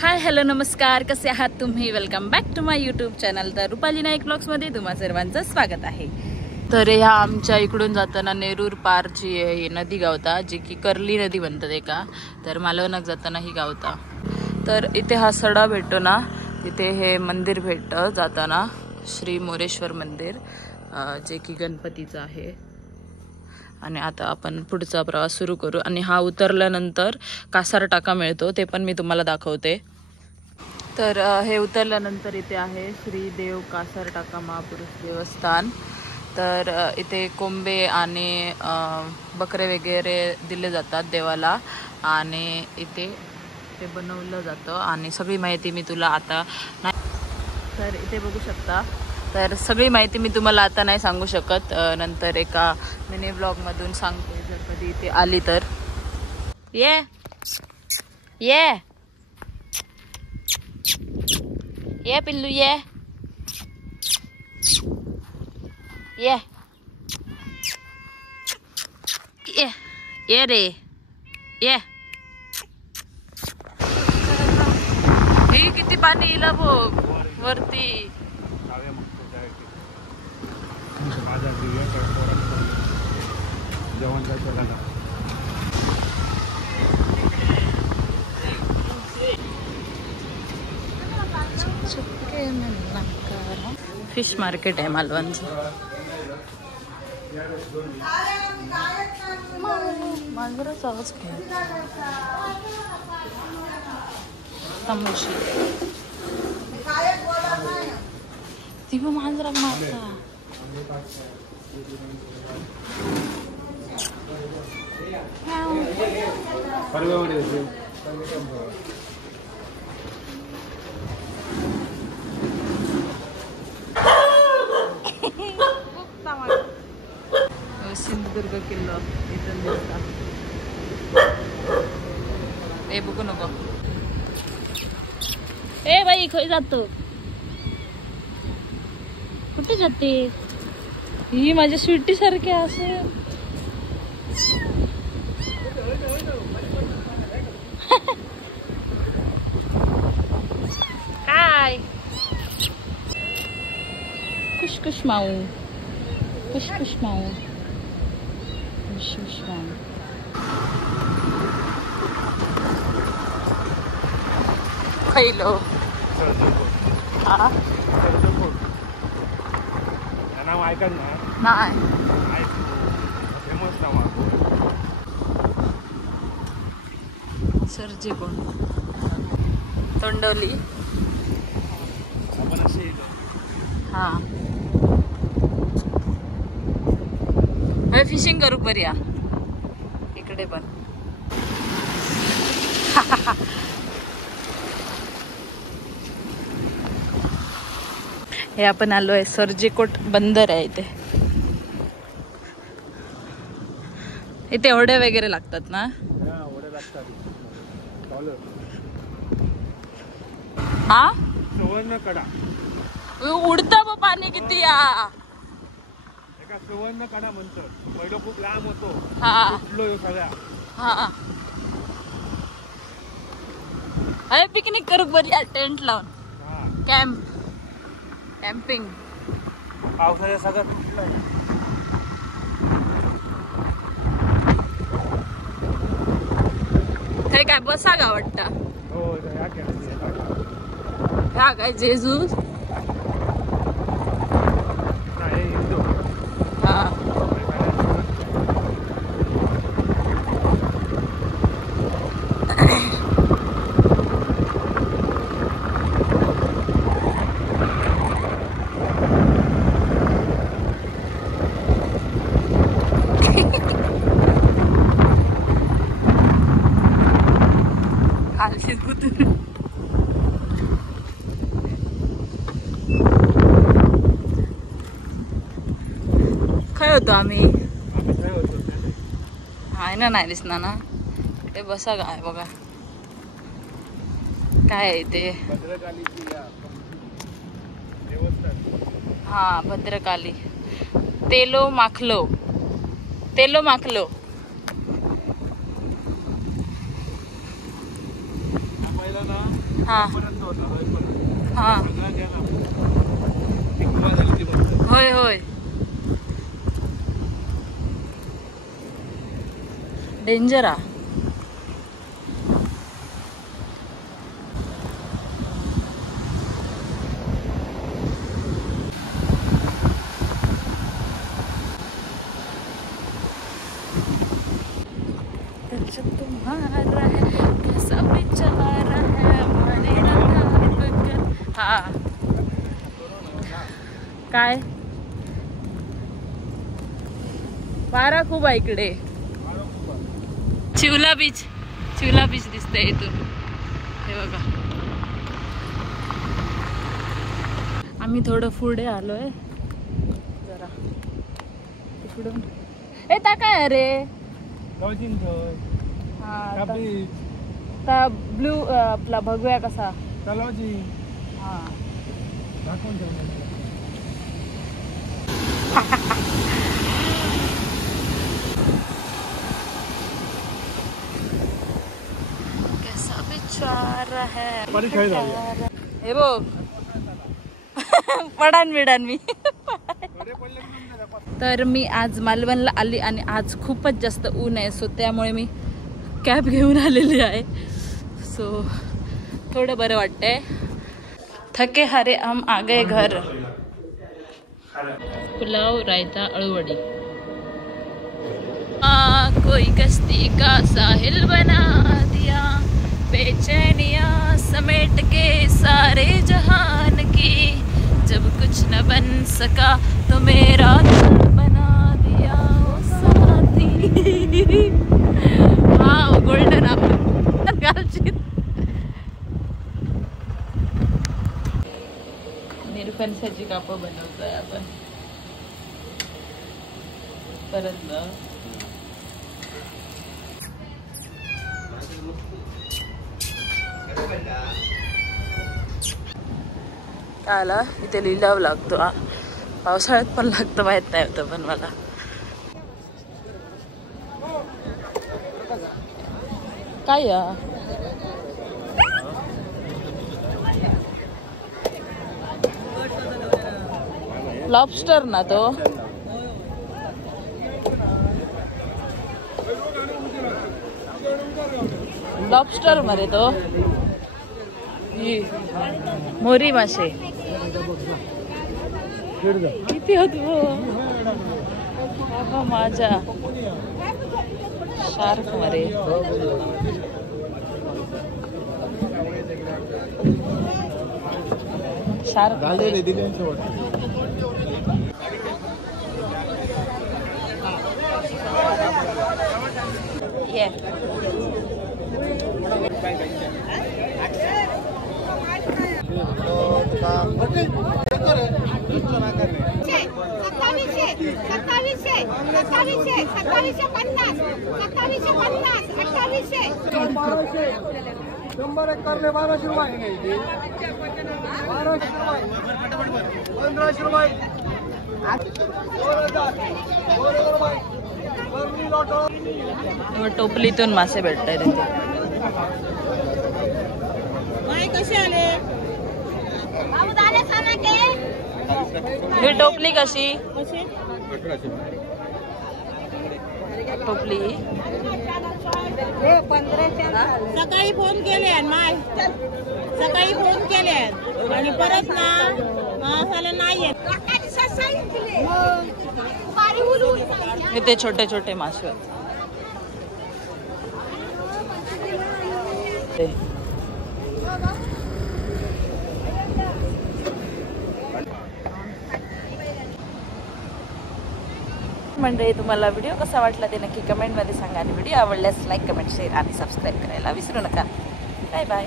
Hi hello नमस्कार, कसे आहात तुम्ही? Welcome back to my YouTube channel. तर रुपाली नाईक ब्लॉग्समध्ये तुम्हा सर्वांचं स्वागत आहे. तर ह्या आमच्या इकडून जाताना नेरूर पारची नदी गावता, जी की कर्ली नदी म्हणतात एका. तर मालवणात जाताना ही गावता. तर इथे हा सडा भेटतो ना, तिथे हे मंदिर भेटतं जाताना, श्री मोरेश्वर मंदिर, जे की गणपतीचं आहे. आणि आता आपण पुढचा प्रवास सुरू करू. आणि हा उतरल्यानंतर कासार टाका मिळतो, ते पण मी तुम्हाला दाखवते. तर हे उतरल्यानंतर इथे आहे श्री देव कासार टाका महापुरुष देवस्थान. तर इथे कोंबे आणि बकरे वगैरे दिले जातात देवाला, आणि इथे ते बनवलं जातं. आणि सगळी माहिती मी तुला आता नाही, तर इथे बघू शकता. तर सगळी माहिती मी तुम्हाला आता नाही सांगू शकत, नंतर एका मिनी ब्लॉगमधून सांगते जर कधी इथे आली तर. ये ये पिल्लू ये ये ये ये रे ये. हे किती पाणी येईल बघ वरती. फिश मार्केट आहे मालवणचं. मांजराचा आवाज काय? तमाशी ती पण मांजरा मारता. सिंधुदुर्ग किल्ला इथून दिसतात. ए बघू नको. ए बाई खाई जातो, कुठे जाते ही? माझ्या स्वीटी सारखे असे. काय खुश माऊ, खुश माऊ, खुश माऊ. खैलो हा नाव ऐकत नाही. फेमस नाव सरजी कोण तोंडवली. हा फिशिंग करू पर्या इकडे पण. हे आपण आलोय सरजीकोट बंदर आहे. इथे ओढे वगैरे लागतात ना. हा सुवर्णकडा उडतं ब पाणी किती या. सुवर्णकडा म्हणतो, पहिलं खूप लांब होतो. हा सगळ्या. हा अरे पिकनिक करू बरी, टेंट लावून कॅम्पिंग. पावसाळ्या सगळं तुटलं. ते काय बसा का वाटतं? ह्या काय जेजू. हा काय होतो आम्ही आहे ना, नाही दिसणार ना. ते बसा काय बघा काय आहे ते. हा भद्रकाली तेलो माखलो. पहिला ना हा हा होय होय डेंजर आ तुम्हारा है कैसा बेचारा है हा काय वारा खूप आहे इकडे चिवला बीच दिसतंय इथून हे बघा आम्ही थोडं पुढे आलोय जरा इकडून ए ता काय अरे हा ब्लू आपला बघूया कसा हा कैसा बेचारा है हे बघ पडान बिडान मी तर मी आज मालवणला आली आणि आज खूपच जास्त ऊन आहे सो त्यामुळे मी कॅब घेऊन आलेली आहे सो थोडं बरं वाटतंय थके हारे हम आ गए घर पुलाव रायता अळूवडी कोई कश्ती का साहिल बना दिया बेचैनिया समेट के सारे जहान की जब कुछ न बन सका तो मेरा दिल बना दिया ओ साथी हाँ गोल्डन आपण गालची निरफणसाची कापं बनवतोय आपण परत आला इथे लिलाव लागतो पावसाळ्यात पण लागतं माहित नाही होतं पण मला काय लॉबस्टर ना तो लॉबस्टर मध्ये तो मोरी मासे किती होत बाबा माझ्या शार्क मध्ये शार्क टोपलीतून मासे भेटताय तिथे ही टोपली कशी टोपली सकाळी फोन केले माय सकाळी फोन केले आणि परत ना झालं नाहीये इथे छोटे छोटे मासे होते मंडळी तुम्हाला व्हिडिओ कसा वाटला ते नक्की कमेंटमध्ये सांगा आणि व्हिडिओ आवडल्यास लाईक कमेंट शेअर आणि सबस्क्राईब करायला विसरू नका बाय बाय